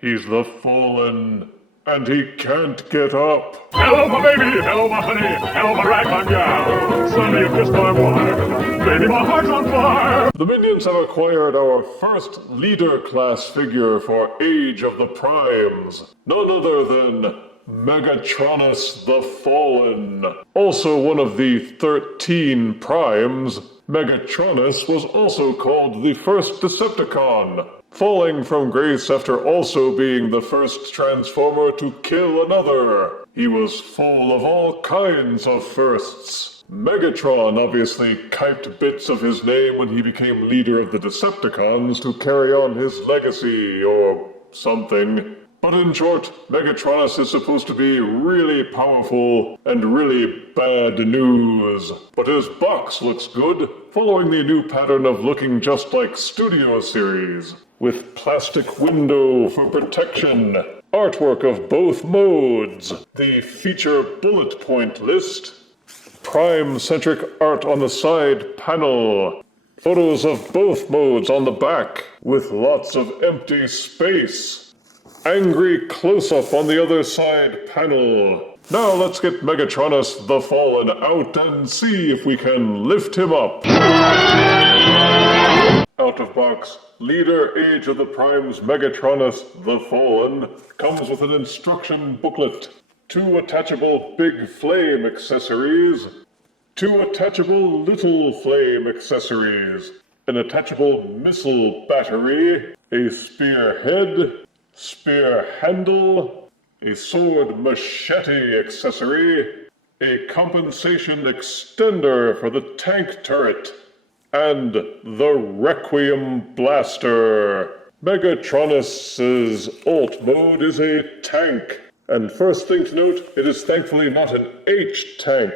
He's the Fallen, and he can't get up. Hello, my baby! Hello, my honey! Hello, my ragtime gal! Sonny, you kissed my wife! Baby, my heart's on fire! The minions have acquired our first leader class figure for Age of the Primes. None other than Megatronus the Fallen. Also one of the 13 Primes, Megatronus was also called the first Decepticon, falling from grace after also being the first Transformer to kill another. He was full of all kinds of firsts. Megatron obviously kyped bits of his name when he became leader of the Decepticons to carry on his legacy, or something. But in short, Megatronus is supposed to be really powerful and really bad news. But his box looks good, following the new pattern of looking just like Studio Series, with plastic window for protection, artwork of both modes, the feature bullet point list, Prime-centric art on the side panel, photos of both modes on the back, with lots of empty space, angry close-up on the other side panel. Now let's get Megatronus the Fallen out and see if we can lift him up. Out of box, Leader Age of the Primes Megatronus the Fallen comes with an instruction booklet, 2 attachable big flame accessories, 2 attachable little flame accessories, an attachable missile battery, a spear head, spear handle, a sword machete accessory, a compensation extender for the tank turret, and the Requiem Blaster. Megatronus's ult mode is a tank, and first thing to note, it is thankfully not an H-tank.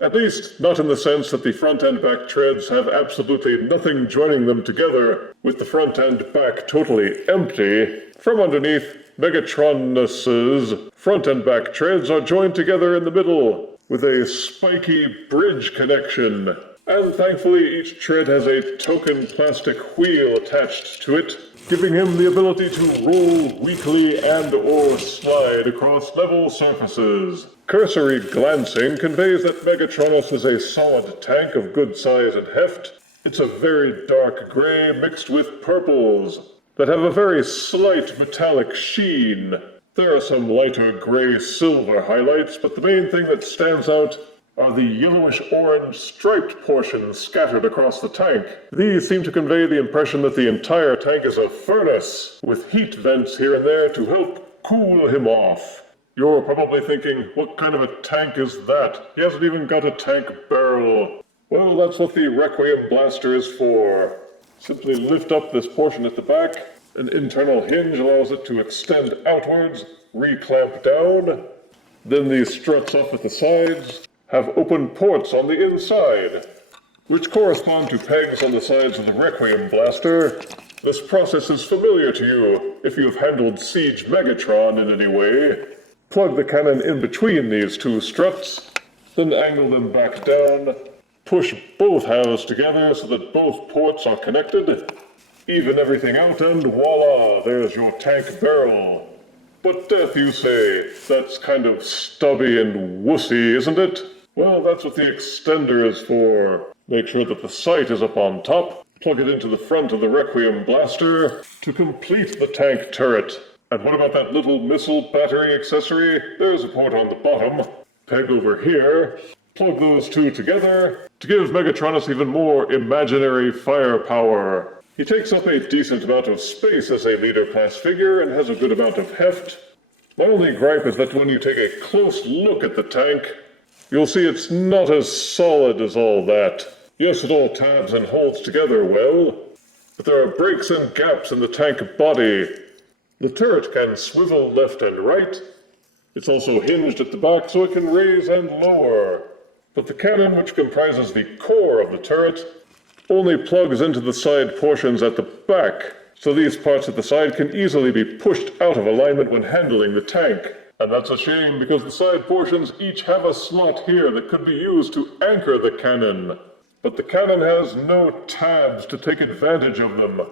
At least, not in the sense that the front and back treads have absolutely nothing joining them together, with the front and back totally empty. From underneath, Megatronus's front and back treads are joined together in the middle, with a spiky bridge connection. And thankfully, each tread has a token plastic wheel attached to it, giving him the ability to roll weakly and/or slide across level surfaces. Cursory glancing conveys that Megatronus is a solid tank of good size and heft. It's a very dark gray mixed with purples that have a very slight metallic sheen. There are some lighter gray-silver highlights, but the main thing that stands out are the yellowish-orange striped portions scattered across the tank. These seem to convey the impression that the entire tank is a furnace, with heat vents here and there to help cool him off. You're probably thinking, what kind of a tank is that? He hasn't even got a tank barrel. Well, that's what the Requiem Blaster is for. Simply lift up this portion at the back. An internal hinge allows it to extend outwards, re-clamp down. Then these struts up at the sides have open ports on the inside, which correspond to pegs on the sides of the Requiem Blaster. This process is familiar to you if you've handled Siege Megatron in any way. Plug the cannon in between these 2 struts, then angle them back down. Push both halves together so that both ports are connected. Even everything out and voila, there's your tank barrel. But Death, you say, that's kind of stubby and wussy, isn't it? Well, that's what the extender is for. Make sure that the sight is up on top, plug it into the front of the Requiem Blaster to complete the tank turret. And what about that little missile battery accessory? There's a port on the bottom. Peg over here. Plug those 2 together to give Megatronus even more imaginary firepower. He takes up a decent amount of space as a leader class figure and has a good amount of heft. My only gripe is that when you take a close look at the tank, you'll see it's not as solid as all that. Yes, it all tabs and holds together well, but there are breaks and gaps in the tank body. The turret can swivel left and right. It's also hinged at the back so it can raise and lower. But the cannon, which comprises the core of the turret, only plugs into the side portions at the back, so these parts at the side can easily be pushed out of alignment when handling the tank. And that's a shame because the side portions each have a slot here that could be used to anchor the cannon. But the cannon has no tabs to take advantage of them.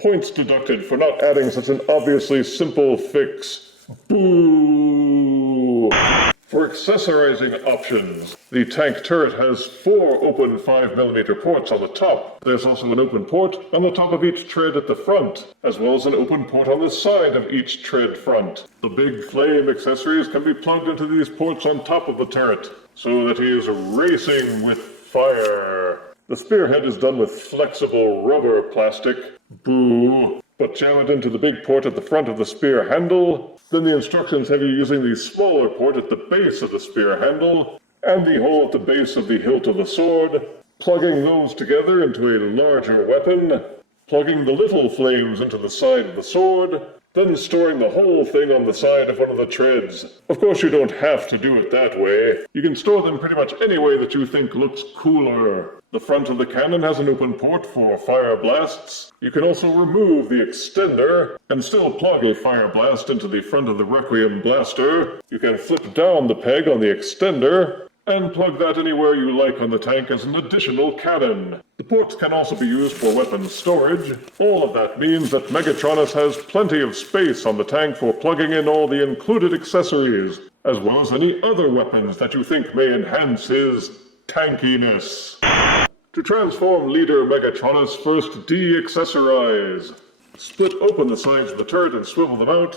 Points deducted for not adding such an obviously simple fix. Boo! For accessorizing options, the tank turret has 4 open 5mm ports on the top. There's also an open port on the top of each tread at the front, as well as an open port on the side of each tread front. The big flame accessories can be plugged into these ports on top of the turret, so that he is racing with fire. The spearhead is done with flexible rubber plastic. Boo! But jam it into the big port at the front of the spear handle. Then the instructions have you using the smaller port at the base of the spear handle and the hole at the base of the hilt of the sword, plugging those together into a larger weapon, plugging the little flames into the side of the sword, then storing the whole thing on the side of one of the treads. Of course, you don't have to do it that way. You can store them pretty much any way that you think looks cooler. The front of the cannon has an open port for fire blasts. You can also remove the extender and still plug a fire blast into the front of the Requiem blaster. You can flip down the peg on the extender and plug that anywhere you like on the tank as an additional cannon. The ports can also be used for weapon storage. All of that means that Megatronus has plenty of space on the tank for plugging in all the included accessories, as well as any other weapons that you think may enhance his tankiness. To transform Leader Megatronus, first de-accessorize. Split open the sides of the turret and swivel them out.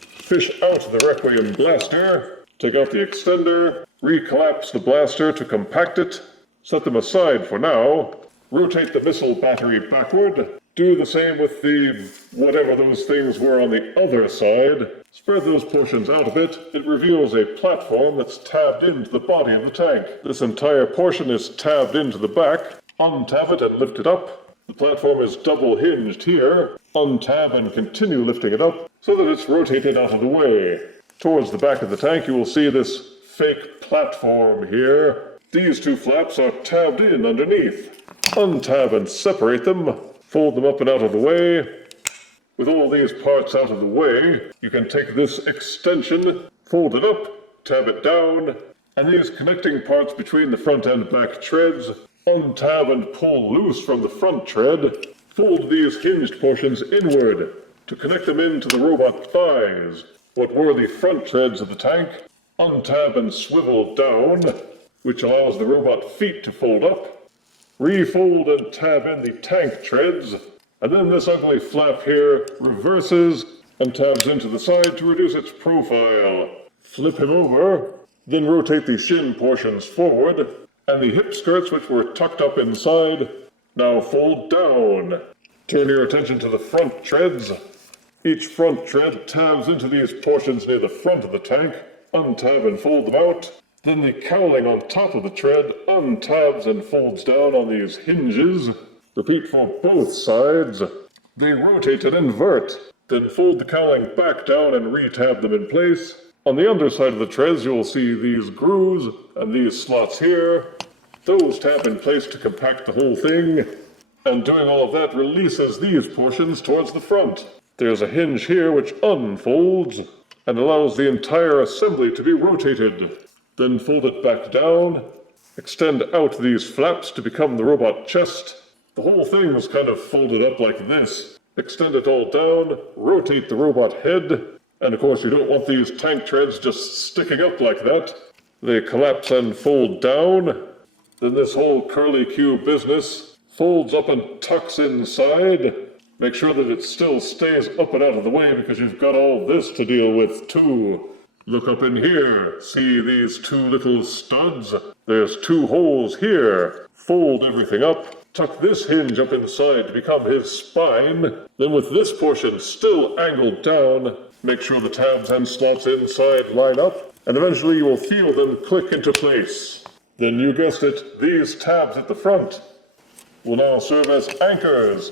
Fish out the Requiem blaster. Take out the extender, recollapse the blaster to compact it, set them aside for now, rotate the missile battery backward, do the same with the whatever those things were on the other side, spread those portions out a bit. It reveals a platform that's tabbed into the body of the tank. This entire portion is tabbed into the back. Untab it and lift it up. The platform is double hinged here. Untab and continue lifting it up so that it's rotated out of the way. Towards the back of the tank, you will see this fake platform here. These 2 flaps are tabbed in underneath. Untab and separate them. Fold them up and out of the way. With all these parts out of the way, you can take this extension, fold it up, tab it down, and these connecting parts between the front and back treads, untab and pull loose from the front tread. Fold these hinged portions inward to connect them into the robot thighs. What were the front treads of the tank, untab and swivel down, which allows the robot feet to fold up, refold and tab in the tank treads, and then this ugly flap here reverses and tabs into the side to reduce its profile. Flip him over, then rotate the shin portions forward, and the hip skirts which were tucked up inside now fold down. Turn your attention to the front treads. Each front tread tabs into these portions near the front of the tank, untab and fold them out. Then the cowling on top of the tread untabs and folds down on these hinges. Repeat for both sides. They rotate and invert. Then fold the cowling back down and retab them in place. On the underside of the treads you will see these grooves and these slots here. Those tab in place to compact the whole thing. And doing all of that releases these portions towards the front. There's a hinge here which unfolds and allows the entire assembly to be rotated. Then fold it back down, extend out these flaps to become the robot chest. The whole thing was kind of folded up like this. Extend it all down, rotate the robot head, and of course you don't want these tank treads just sticking up like that. They collapse and fold down. Then this whole curly-Q business folds up and tucks inside. Make sure that it still stays up and out of the way because you've got all this to deal with too. Look up in here. See these 2 little studs? There's 2 holes here. Fold everything up. Tuck this hinge up inside to become his spine. Then with this portion still angled down, make sure the tabs and slots inside line up, and eventually you will feel them click into place. Then you guessed it, these tabs at the front will now serve as anchors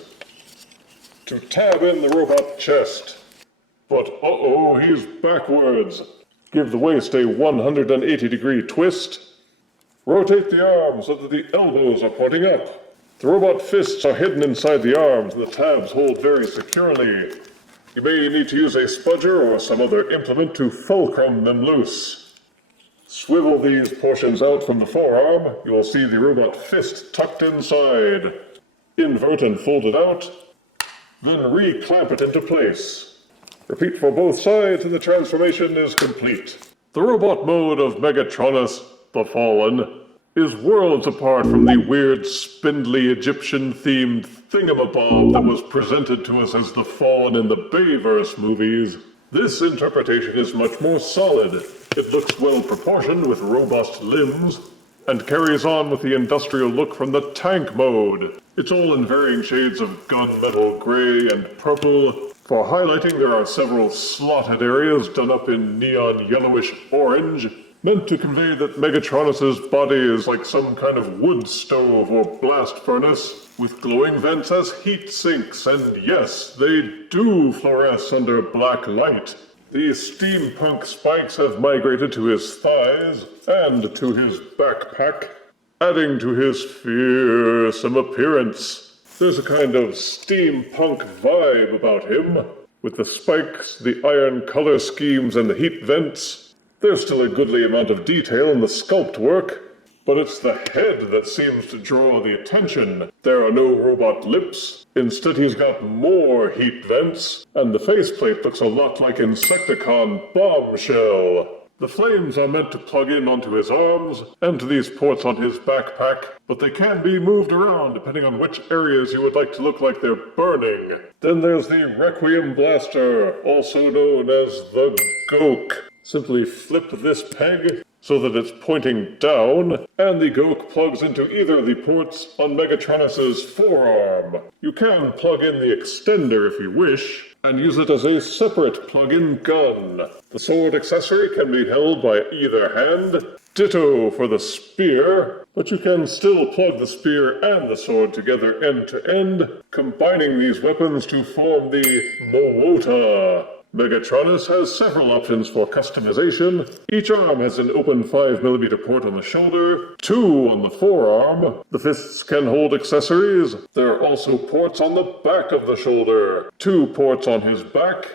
to tab in the robot chest. But uh-oh, he's backwards. Give the waist a 180-degree twist. Rotate the arms so that the elbows are pointing up. The robot fists are hidden inside the arms and the tabs hold very securely. You may need to use a spudger or some other implement to fulcrum them loose. Swivel these portions out from the forearm. You will see the robot fist tucked inside. Invert and fold it out. then re-clamp it into place. Repeat for both sides and the transformation is complete. The robot mode of Megatronus, the Fallen, is worlds apart from the weird, spindly, Egyptian-themed thingamabob that was presented to us as the Fallen in the Bayverse movies. This interpretation is much more solid. It looks well proportioned with robust limbs, and carries on with the industrial look from the tank mode. It's all in varying shades of gunmetal gray and purple. For highlighting, there are several slotted areas done up in neon yellowish orange, meant to convey that Megatronus's body is like some kind of wood stove or blast furnace, with glowing vents as heat sinks, and yes, they do fluoresce under black light. The steampunk spikes have migrated to his thighs and to his backpack, adding to his fearsome appearance. There's a kind of steampunk vibe about him, with the spikes, the iron color schemes, and the heat vents. There's still a goodly amount of detail in the sculpt work, but it's the head that seems to draw the attention. There are no robot lips. Instead, he's got more heat vents, and the faceplate looks a lot like Insecticon Bombshell. The flames are meant to plug in onto his arms and to these ports on his backpack, but they can be moved around depending on which areas you would like to look like they're burning. Then there's the Requiem Blaster, also known as the Goke. Simply flip this peg so that it's pointing down, and the Goke plugs into either of the ports on Megatronus's forearm. You can plug in the extender if you wish, and use it as a separate plug-in gun. The sword accessory can be held by either hand. Ditto for the spear, but you can still plug the spear and the sword together end to end, combining these weapons to form the Mowota. Megatronus has several options for customization. Each arm has an open 5mm port on the shoulder, 2 on the forearm. The fists can hold accessories. There are also ports on the back of the shoulder, 2 ports on his back,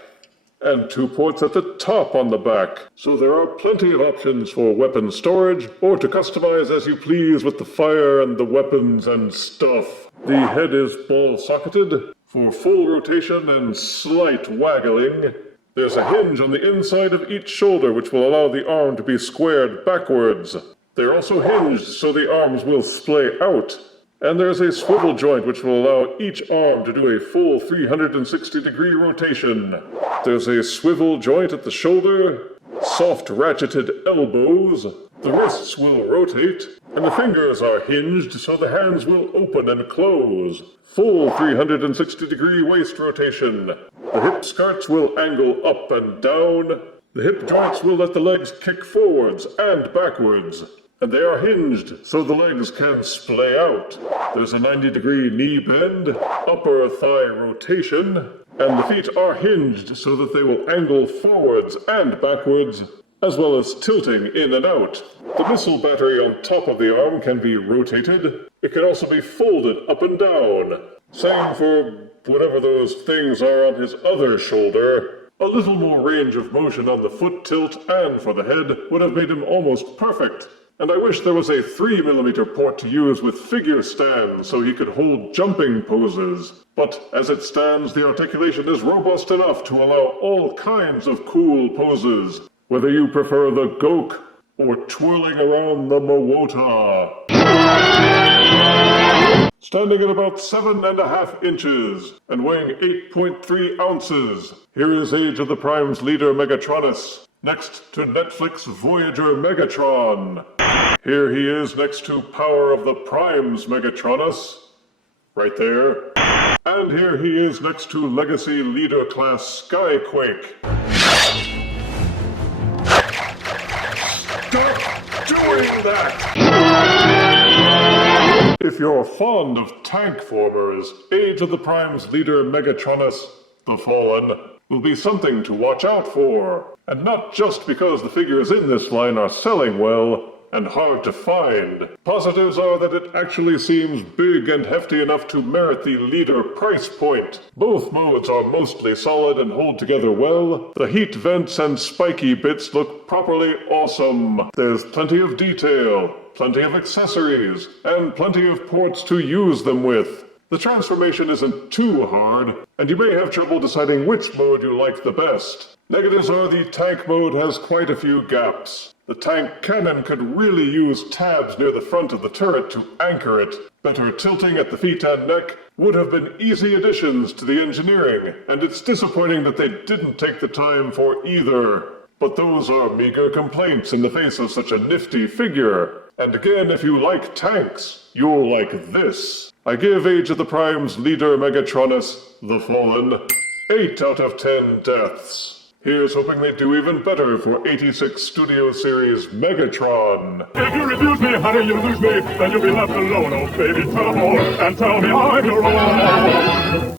and 2 ports at the top on the back. So there are plenty of options for weapon storage, or to customize as you please with the fire and the weapons and stuff. The head is ball-socketed for full rotation and slight waggling. There's a hinge on the inside of each shoulder which will allow the arm to be squared backwards. They're also hinged so the arms will splay out. And there's a swivel joint which will allow each arm to do a full 360-degree rotation. There's a swivel joint at the shoulder, soft ratcheted elbows, the wrists will rotate, and the fingers are hinged so the hands will open and close. Full 360-degree waist rotation. The hip skirts will angle up and down. The hip joints will let the legs kick forwards and backwards. And they are hinged so the legs can splay out. There's a 90-degree knee bend, upper thigh rotation, and the feet are hinged so that they will angle forwards and backwards, as well as tilting in and out. The missile battery on top of the arm can be rotated. It can also be folded up and down. Same for whatever those things are on his other shoulder. A little more range of motion on the foot tilt and for the head would have made him almost perfect. And I wish there was a 3mm port to use with figure stands so he could hold jumping poses. But as it stands, the articulation is robust enough to allow all kinds of cool poses, whether you prefer the Goke or twirling around the Mowota. Standing at about 7.5 inches and weighing 8.3 ounces, here is Age of the Prime's leader Megatronus, next to Netflix Voyager Megatron. Here he is next to Power of the Prime's Megatronus, right there. And here he is next to Legacy Leader Class Skyquake. Stop doing that! If you're fond of tank formers, Age of the Prime's leader Megatronus, the Fallen, will be something to watch out for. And not just because the figures in this line are selling well and hard to find. Positives are that it actually seems big and hefty enough to merit the leader price point. Both modes are mostly solid and hold together well. The heat vents and spiky bits look properly awesome. There's plenty of detail, plenty of accessories, and plenty of ports to use them with. The transformation isn't too hard, and you may have trouble deciding which mode you like the best. Negatives are the tank mode has quite a few gaps. The tank cannon could really use tabs near the front of the turret to anchor it. Better tilting at the feet and neck would have been easy additions to the engineering, and it's disappointing that they didn't take the time for either. But those are meager complaints in the face of such a nifty figure. And again, if you like tanks, you'll like this. I give Age of the Prime's leader Megatronus, the Fallen, 8 out of 10 deaths. Here's hoping they do even better for 86 Studio Series Megatron. If you refuse me, honey, you lose me. Then you'll be left alone, oh baby. Tell them all and tell me I'm your own.